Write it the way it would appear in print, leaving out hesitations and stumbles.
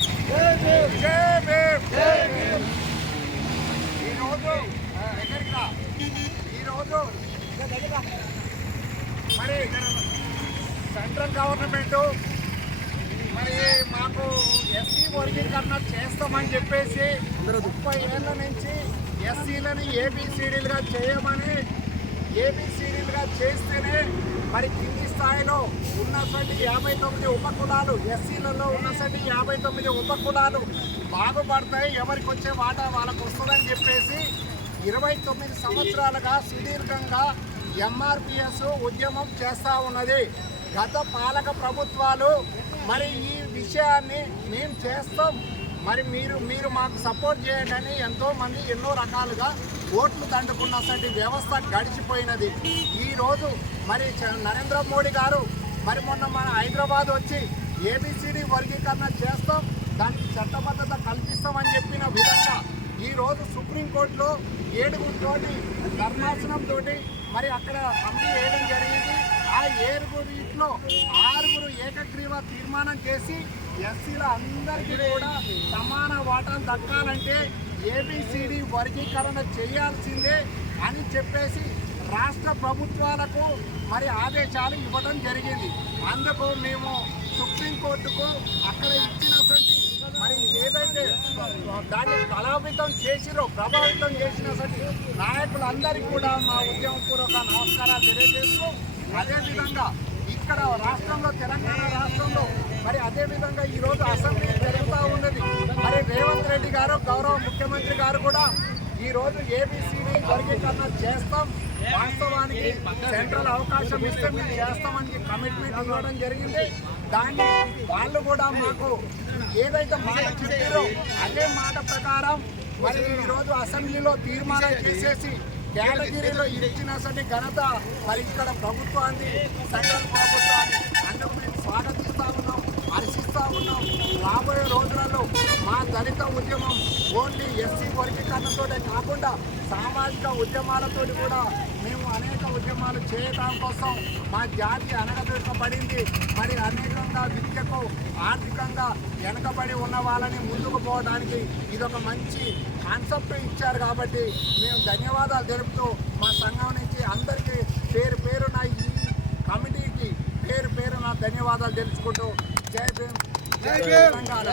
ఈరోజు మరి central government మరి మాకు ఎస్సీ వర్గీకరణ చేస్తామని చెప్పేసి 30 ఏళ్ళ నుంచి ఎస్సీలని ఏబిసిడీలుగా చేయమని ఏబిసిడీలుగా చేస్తేనే మరి కింది స్థాయిలో ఉన్నటువంటి 59 ఉపకులాలు ఎస్సీలలో ఉన్నటువంటి 59 ఉపకులాలు బాగుపడతాయి, ఎవరికి వచ్చే వాటా వాళ్ళకు వస్తుందని చెప్పేసి 29 సంవత్సరాలుగా సుదీర్ఘంగా ఎంఆర్పిఎస్ ఉద్యమం చేస్తూ ఉన్నది. గత పాలక ప్రభుత్వాలు మరి ఈ విషయాన్ని మేము చేస్తాం, మరి మీరు మాకు సపోర్ట్ చేయండి అని ఎంతోమంది ఎన్నో రకాలుగా ఓట్లు దండుకున్నటువంటి వ్యవస్థ గడిచిపోయినది. ఈరోజు మరి నరేంద్ర మోడీ గారు మరి మొన్న మన హైదరాబాద్ వచ్చి ఏబిసిడి వర్గీకరణ చేస్తాం, దానికి చట్టబద్ధత కల్పిస్తామని చెప్పిన విధంగా ఈరోజు సుప్రీంకోర్టులో 7 ధర్మాసనంతో మరి అక్కడ కమిటీ వేయడం జరిగింది. ఆ 7 6 ఏకగ్రీవ తీర్మానం చేసి ఎస్సీల అందరికీ కూడా సమాన వాటాను దక్కాలంటే ఏబిసిడి వర్గీకరణ చేయాల్సిందే అని చెప్పేసి రాష్ట్ర ప్రభుత్వాలకు మరి ఆదేశాలు ఇవ్వడం జరిగింది. అందుకు మేము సుప్రీంకోర్టుకు అక్కడ ఇచ్చినటువంటి మరి ఏదైతే దాన్ని ప్రభావితం చేసినటువంటి నాయకులందరికీ కూడా మా ఉద్యమపూర్వక నమస్కారాలు తెలియజేస్తూ, అదేవిధంగా ఇక్కడ రాష్ట్రంలో తెలంగాణ రాష్ట్రంలో మరి అదేవిధంగా ఈరోజు అసెంబ్లీ జరుగుతూ ఉన్నది. మరి రేవంత్ రెడ్డి గారు గౌరవ ముఖ్యమంత్రి గారు కూడా ఈరోజు ఏబిసిడి వర్గీకరణ చేస్తాం, వాస్తవానికి సెంట్రల్ అవకాశం ఇస్తే మేము చేస్తామని కమిట్మెంట్ ఇవ్వడం జరిగింది. దాన్ని వాళ్ళు కూడా మాకు ఏదైతే మాట చెప్పారో అదే మాట ప్రకారం మరి ఈరోజు అసెంబ్లీలో తీర్మానం చేసేసి కేటగిరీలో ఇచ్చినటువంటి ఘనత మరి ఇక్కడ ప్రభుత్వాన్ని, సెంట్రల్ ప్రభుత్వాన్ని అందుకు మేము స్వాగతిస్తూ ఉన్నాం, హర్షిస్తూ ఉన్నాం. రాబోయే రోజులలో మా దళిత ఉద్యమం ఓన్లీ ఎస్సీ వర్గీకరణతోనే కాకుండా సామాజిక ఉద్యమాలతో కూడా మేము అనేక ఉద్యమాలు చేయడం కోసం మా జాతి అనగదొక్కబడింది. మరి అనేకంగా విద్యకు ఆర్థికంగా వెనకబడి ఉన్న వాళ్ళని ముందుకు పోవడానికి ఇదొక మంచి కాన్సెప్ట్ ఇచ్చారు. కాబట్టి మేము ధన్యవాదాలు తెలుపుతూ మా సంఘం నుంచి అందరికీ పేరున ఈ కమిటీకి పేరున ధన్యవాదాలు తెలుసుకుంటూ జై భీమ్, జై తెలంగాణ.